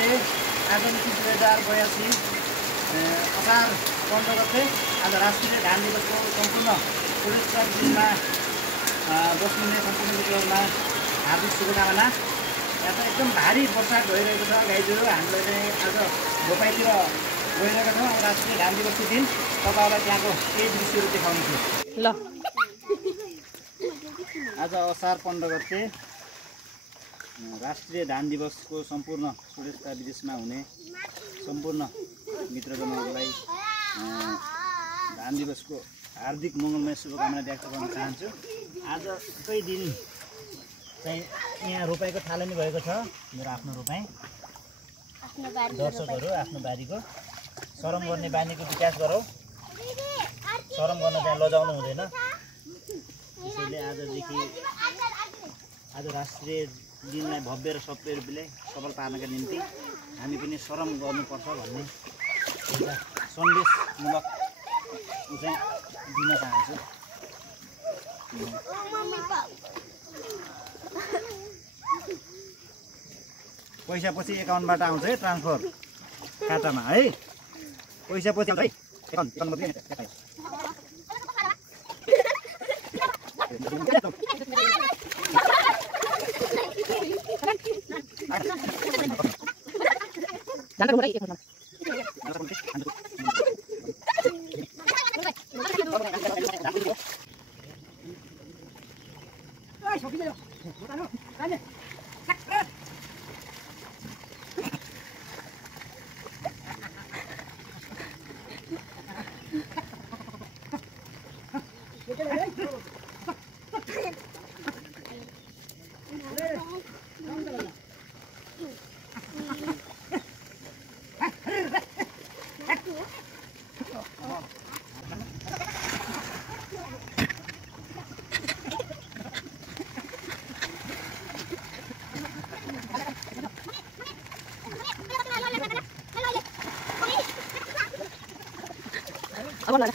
अहिले आजदेखि 2082 असार 15 गते आज राष्ट्रिय धान दिवसको सम्पूर्ण 44 दिनमा बस्नुहुने सम्पूर्ण मित्रहरूमा हार्दिक शुभकामना। यहाँ त एकदम भारी वर्षा भइरहेको छ गाईहरू। हामीले चाहिँ आज रोपाइतिर गइरहेका छौँ। राष्ट्रिय धान दिवसको दिन तपाईँहरूलाई त्यहाँको केही दृश्यहरू देखाउनेछु। ल आज असार 15 गते राष्ट्रिय धान दिवसको सम्पूर्ण स्वदेश तथा विदेशमा हुने सम्पूर्ण मित्रगणहरूलाई धान दिवसको हार्दिक मङ्गलमय शुभकामना व्यक्त गर्न चाहन्छु। आजकै दिन चाहिँ यहाँ रोपाइको थालनी भएको छ। मेरो आफ्नो रोपाइ दर्शकहरू आफ्नो बारीको सरम गर्ने बानीको विकास गरौँ। सरम गर्न चाहिँ लजाउनु हुँदैन। त्यसैले आज राष्ट्रिय दिनलाई भव्य र सभ्य रूपले सफल पार्नका निम्ति हामी पनि सरम गर्नुपर्छ भन्ने एउटा सन्देशमूलक चाहिँ दिन चाहन्छु। पैसा पछि एकाउन्टबाट आउँछ है, ट्रान्सफर खातामा है। पैसा पछि आउँछ है, एकाउन्टमा अब